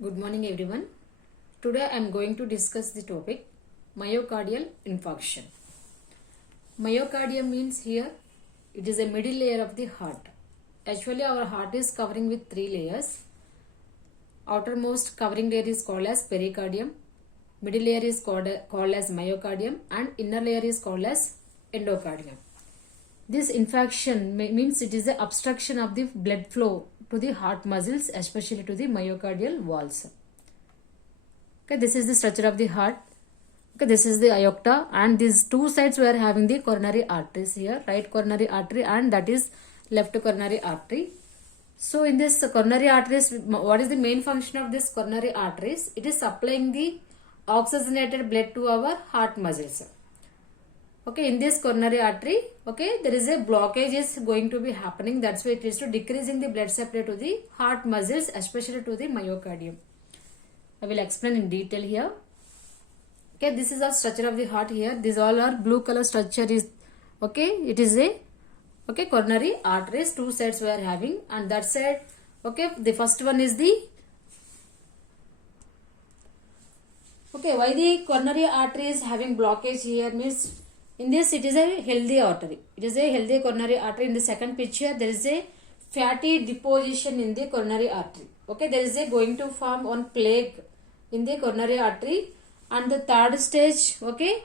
Good morning everyone. Today I am going to discuss the topic myocardial infarction. Myocardium means here it is a middle layer of the heart. Actually our heart is covering with three layers. Outermost covering layer is called as pericardium, middle layer is called as myocardium, and inner layer is called as endocardium. This infarction means it is the obstruction of the blood flow to the heart muscles, especially to the myocardial walls. Okay, this is the structure of the heart. Okay, this is the aorta, and these two sides we are having the coronary arteries here, right coronary artery and that is left coronary artery. So in this coronary arteries, what is the main function of this coronary arteries? It is supplying the oxygenated blood to our heart muscles. Okay, in this coronary artery, okay, there is a blockage is going to be happening. That's why it is to decreasing the blood supply to the heart muscles, especially to the myocardium. I will explain in detail here. Okay, this is the structure of the heart here. These all are blue color structure is, okay, it is a, okay, coronary arteries, two sides we are having, and that side, okay, the first one is the, okay, why the coronary artery is having blockage here means, in this it is a healthy artery. It is a healthy coronary artery. In the second picture there is a fatty deposition in the coronary artery. Okay, there is a going to form one plaque in the coronary artery, and the third stage, okay,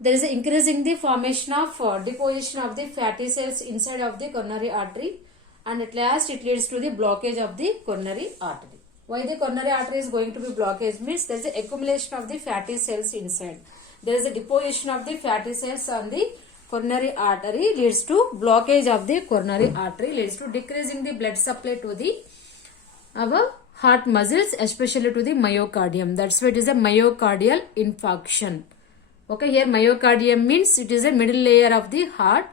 there is a increasing the formation of deposition of the fatty cells inside of the coronary artery, and at last it leads to the blockage of the coronary artery. Why the coronary artery is going to be blockage means there is a accumulation of the fatty cells inside. There is a deposition of the fatty cells on the coronary artery, leads to blockage of the coronary artery, leads to decreasing the blood supply to the our heart muscles, especially to the myocardium. That's why it is a myocardial infarction. Okay, here myocardium means it is a middle layer of the heart.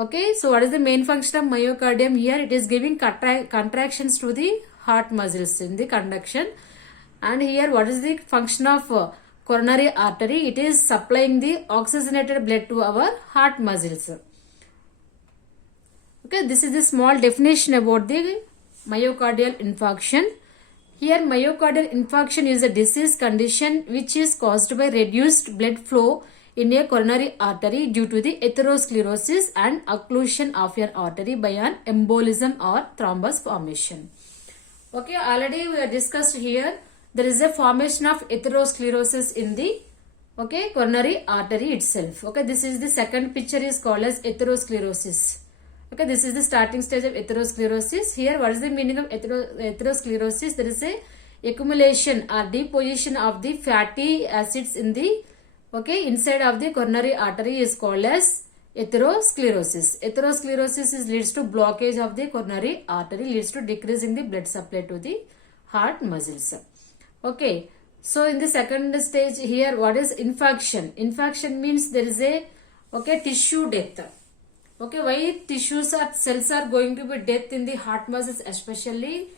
Okay, so what is the main function of myocardium? Here it is giving contractions to the heart muscles in the conduction. And here what is the function of coronary artery? It is supplying the oxygenated blood to our heart muscles. Okay, this is the small definition about the myocardial infarction. Here myocardial infarction is a disease condition which is caused by reduced blood flow in a coronary artery due to the atherosclerosis and occlusion of an artery by an embolism or thrombus formation. Okay, already we have discussed here. There is a formation of atherosclerosis in the, okay, coronary artery itself. Okay, this is the second picture is called as atherosclerosis. Okay, this is the starting stage of atherosclerosis. Here, what is the meaning of atherosclerosis? There is a accumulation or deposition of the fatty acids in the, okay, inside of the coronary artery is called as atherosclerosis. Atherosclerosis leads to blockage of the coronary artery, leads to decrease in the blood supply to the heart muscles. Okay, so in the second stage here, what is infarction? Infarction means there is a, okay, tissue death. Okay, why tissues or cells are going to be death in the heart muscles, especially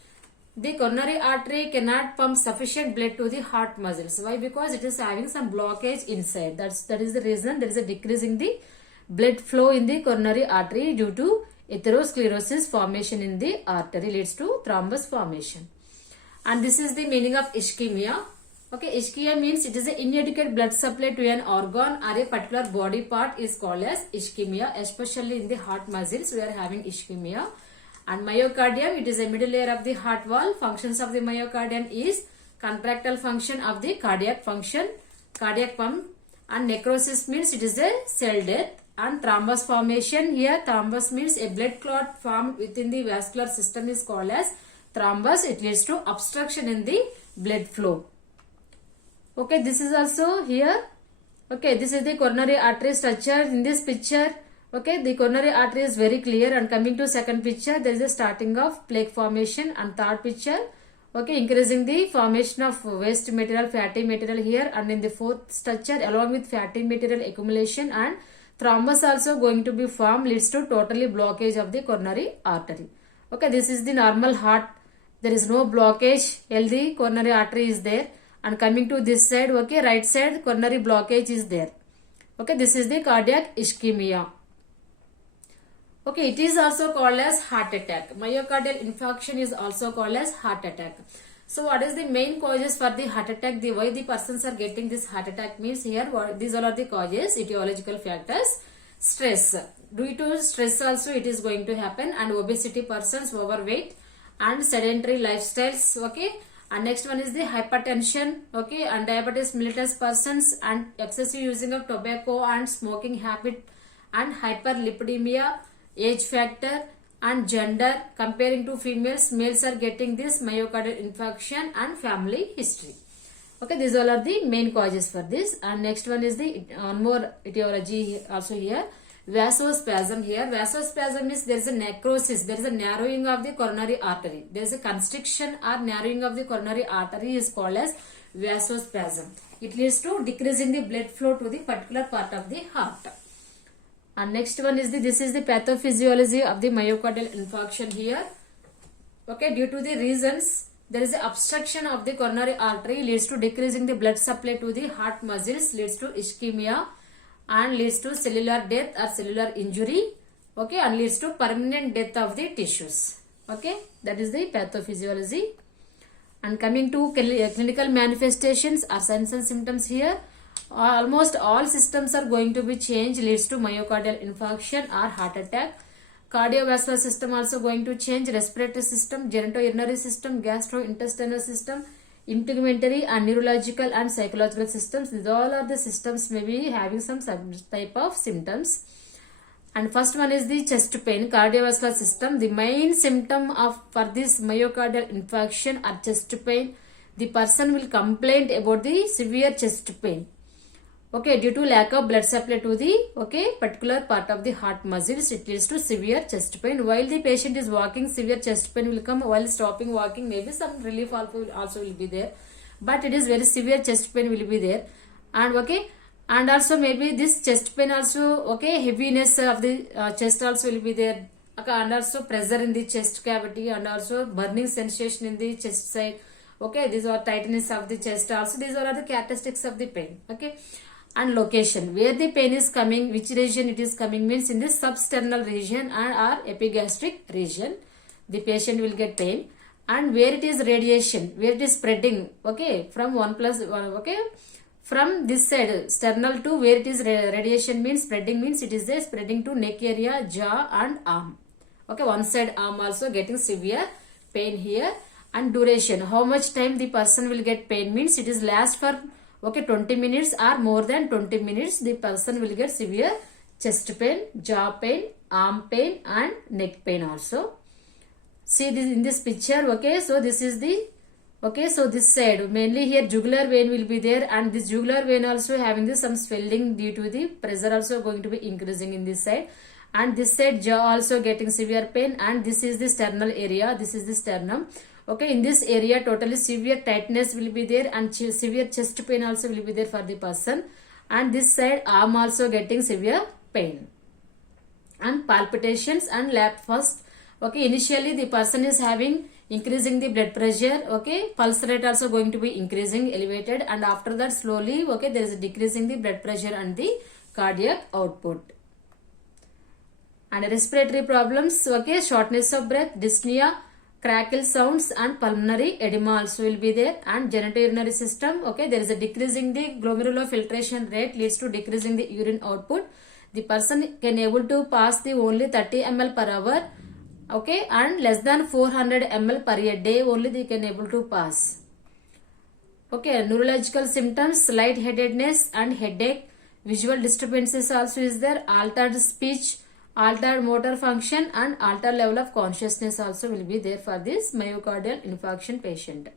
the coronary artery cannot pump sufficient blood to the heart muscles. Why? Because it is having some blockage inside. That is the reason there is a decrease in the blood flow in the coronary artery due to atherosclerosis formation in the artery, leads to thrombus formation. And this is the meaning of ischemia. Okay, ischemia means it is an inadequate blood supply to an organ or a particular body part is called as ischemia, especially in the heart muscles we are having ischemia. And myocardium, it is a middle layer of the heart wall. Functions of the myocardium is contractile function of the cardiac function, cardiac pump, and necrosis means it is a cell death. And thrombus formation, here thrombus means a blood clot formed within the vascular system is called as thrombus. It leads to obstruction in the blood flow. Okay, this is also here. Okay, this is the coronary artery structure in this picture. Okay, the coronary artery is very clear, and coming to second picture, there is a starting of plaque formation, and third picture, okay, increasing the formation of waste material, fatty material here, and in the fourth structure, along with fatty material accumulation and thrombus also going to be formed, leads to totally blockage of the coronary artery. Okay, this is the normal heart. There is no blockage, healthy coronary artery is there. And coming to this side, okay, right side coronary blockage is there. Okay, this is the cardiac ischemia. Okay, it is also called as heart attack. Myocardial infarction is also called as heart attack. So what is the main causes for the heart attack? The why the persons are getting this heart attack means here these all are the causes, etiological factors. Stress, due to stress also it is going to happen, and obesity persons, overweight and sedentary lifestyles. Okay, and next one is the hypertension. Okay, and diabetes mellitus persons, and excessive using of tobacco and smoking habit, and hyperlipidemia, age factor and gender. Comparing to females, males are getting this myocardial infarction, and family history. Okay, these all are the main causes for this. And next one is the one more etiology also here, vasospasm. Here vasospasm is there is a necrosis, there is a narrowing of the coronary artery, there is a constriction or narrowing of the coronary artery is called as vasospasm. It leads to decreasing the blood flow to the particular part of the heart. And next one is this is the pathophysiology of the myocardial infarction here. Okay, due to the reasons, there is an obstruction of the coronary artery, leads to decreasing the blood supply to the heart muscles, leads to ischemia, and leads to cellular death or cellular injury. Okay, and leads to permanent death of the tissues. Okay, that is the pathophysiology. And coming to clinical manifestations or signs and symptoms here, almost all systems are going to be changed, leads to myocardial infarction or heart attack. Cardiovascular system also going to change, respiratory system, genitourinary system, gastrointestinal system, integumentary and neurological and psychological systems. These all are the systems may be having some type of symptoms. And first one is the chest pain, cardiovascular system. The main symptom of for this myocardial infarction or chest pain, the person will complain about the severe chest pain. Okay, due to lack of blood supply to the particular part of the heart muscles, it leads to severe chest pain. While the patient is walking, severe chest pain will come. While stopping walking, maybe some relief also will be there, but it is very severe chest pain will be there. And and also maybe this chest pain also, heaviness of the chest also will be there. Okay, and also pressure in the chest cavity, and also burning sensation in the chest side. Okay, these are tightness of the chest also. These are the characteristics of the pain. Okay. And location, where the pain is coming, which region it is coming means in the substernal region and or epigastric region, the patient will get pain. And where it is radiation, where it is spreading, from 1+1, from this side, sternal to where it is radiation means spreading means it is there spreading to neck area, jaw and arm. Okay, one side arm also getting severe pain here. And duration, how much time the person will get pain means it is last for 20 minutes or more than 20 minutes, the person will get severe chest pain, jaw pain, arm pain and neck pain also. See this in this picture, so this is the, so this side, mainly here jugular vein will be there, and this jugular vein also having some swelling due to the pressure also going to be increasing in this side. And this side jaw also getting severe pain, and this is the sternal area, this is the sternum. In this area totally severe tightness will be there, and severe chest pain also will be there for the person. And this side arm also getting severe pain. And palpitations and lap first. Initially the person is having increasing the blood pressure. Pulse rate also going to be increasing, elevated, and after that slowly there is a decreasing the blood pressure and the cardiac output. And respiratory problems, shortness of breath, dyspnea, crackle sounds and pulmonary edema also will be there. And genitourinary system, there is a decreasing the glomerular filtration rate, leads to decreasing the urine output. The person can able to pass the only 30 ml per hour, and less than 400 ml per day only they can able to pass. Neurological symptoms, lightheadedness and headache, visual disturbances also is there, altered speech, altered motor function and altered level of consciousness also will be there for this myocardial infarction patient.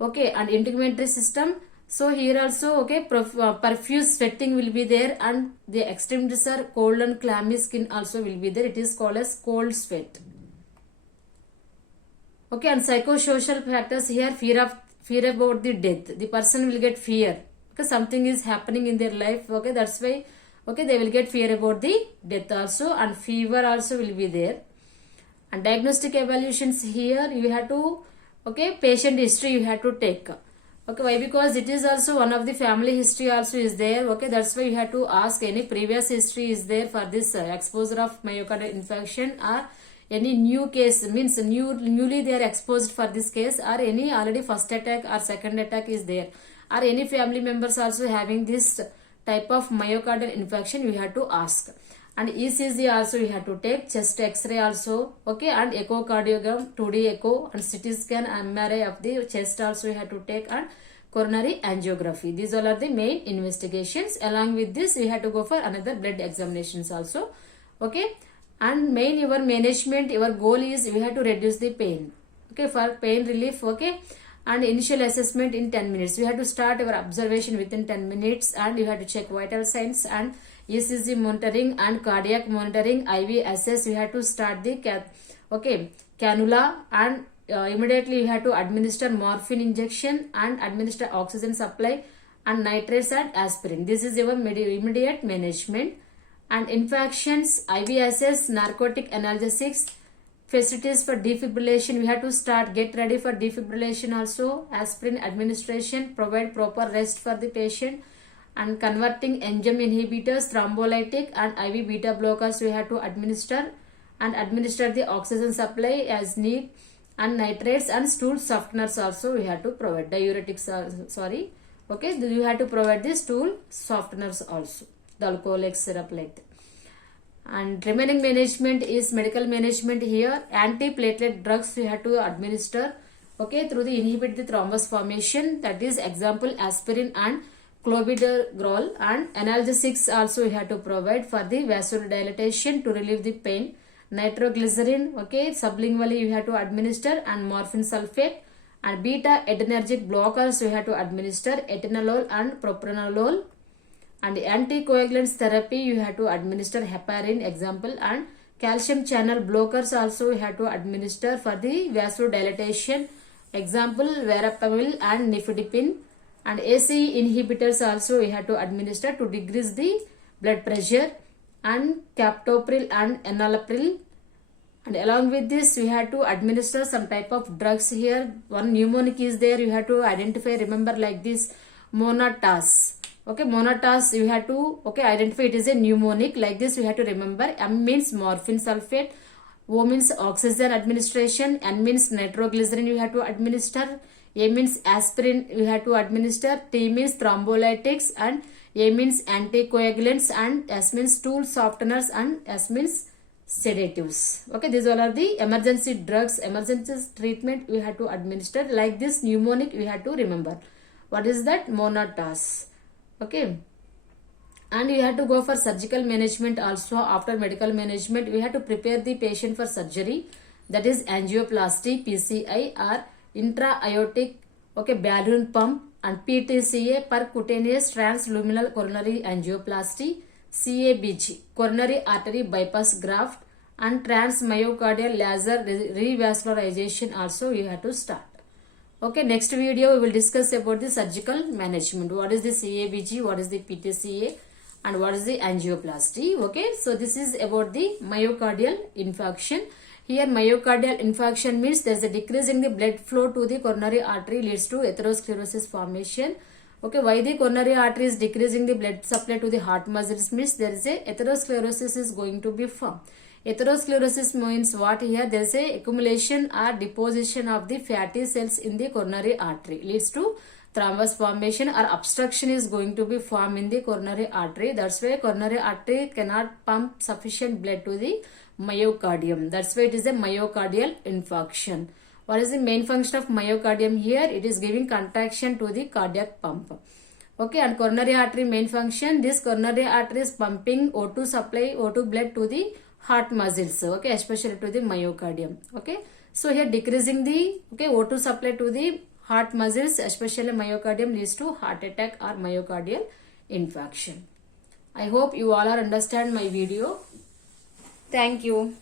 And integumentary system, so here also profuse sweating will be there, and the extremities are cold and clammy skin also will be there. It is called as cold sweat. And psychosocial factors here, fear about the death. The person will get fear because something is happening in their life. That's why they will get fear about the death also, and fever also will be there. And diagnostic evaluations here, you have to, patient history you have to take. Why? Because it is also one of the family history also is there. That's why you have to ask any previous history is there for this exposure of myocardial infarction or any new case, means newly they are exposed for this case, or any already first attack or second attack is there, or any family members also having this type of myocardial infarction, we have to ask. And ECG also we have to take, chest X-ray also, okay, and echocardiogram, 2D echo, and CT scan, MRI of the chest also we have to take, and coronary angiography. These all are the main investigations. Along with this, we have to go for another blood examinations also, okay. And main your management, your goal is we have to reduce the pain, okay, for pain relief, okay. And initial assessment in 10 minutes. We have to start our observation within 10 minutes, and you have to check vital signs and ECG monitoring and cardiac monitoring, IV assess. We have to start the cannula, and immediately you have to administer morphine injection and administer oxygen supply and nitrates and aspirin. This is your immediate management. And infections, IV assess, narcotic analgesics, facilities for defibrillation. We have to start, get ready for defibrillation also, aspirin administration, provide proper rest for the patient, and converting enzyme inhibitors, thrombolytic and IV beta blockers we have to administer, and administer the oxygen supply as need, and nitrates and stool softeners also we have to provide. Diuretics are, okay, you have to provide the stool softeners also, the alcoholic syrup like that. And remaining management is medical management. Here antiplatelet drugs we have to administer, okay, through the inhibit the thrombus formation, that is example aspirin and clopidogrel, and analgesics also we have to provide for the vasodilatation to relieve the pain, nitroglycerin, okay, sublingually you have to administer, and morphine sulfate, and beta adrenergic blockers we have to administer, atenolol and propranolol, and anticoagulants therapy you have to administer, heparin example, and calcium channel blockers also we have to administer for the vasodilatation, example verapamil and nifedipine, and ACE inhibitors also we have to administer to decrease the blood pressure, and captopril and enalapril. And along with this we have to administer some type of drugs. Here one mnemonic is there, you have to identify, remember like this, Monatas. Okay, Monatas you have to, okay, identify it is a mnemonic like this, you have to remember. M means morphine sulfate, O means oxygen administration, N means nitroglycerin you have to administer, A means aspirin you have to administer, T means thrombolytics, and A means anticoagulants, and S means stool softeners, and S means sedatives. Okay, these all are the emergency drugs, emergency treatment we have to administer. Like this mnemonic we have to remember. What is that? Monatas. Okay. And you have to go for surgical management also. After medical management we have to prepare the patient for surgery, that is angioplasty, PCI, or intra-aortic, okay, balloon pump, and PTCA, percutaneous transluminal coronary angioplasty, CABG, coronary artery bypass graft, and transmyocardial laser revascularization also you have to start. Okay, next video we will discuss about the surgical management. What is the CABG, what is the PTCA, and what is the angioplasty. Okay, so this is about the myocardial infarction. Here myocardial infarction means there is a decrease in the blood flow to the coronary artery, leads to atherosclerosis formation. Okay, why the coronary artery is decreasing the blood supply to the heart muscles means there is a atherosclerosis is going to be formed. Atherosclerosis means what? Here there is a accumulation or deposition of the fatty cells in the coronary artery, leads to thrombus formation, or obstruction is going to be formed in the coronary artery. That's why coronary artery cannot pump sufficient blood to the myocardium. That's why it is a myocardial infarction. What is the main function of myocardium? Here it is giving contraction to the cardiac pump. Okay, and coronary artery main function, this coronary artery is pumping O2 supply, O2 blood to the heart muscles, okay, especially to the myocardium. Okay, so here decreasing the, okay, O2 supply to the heart muscles, especially myocardium, leads to heart attack or myocardial infarction. I hope you all are understand my video. Thank you.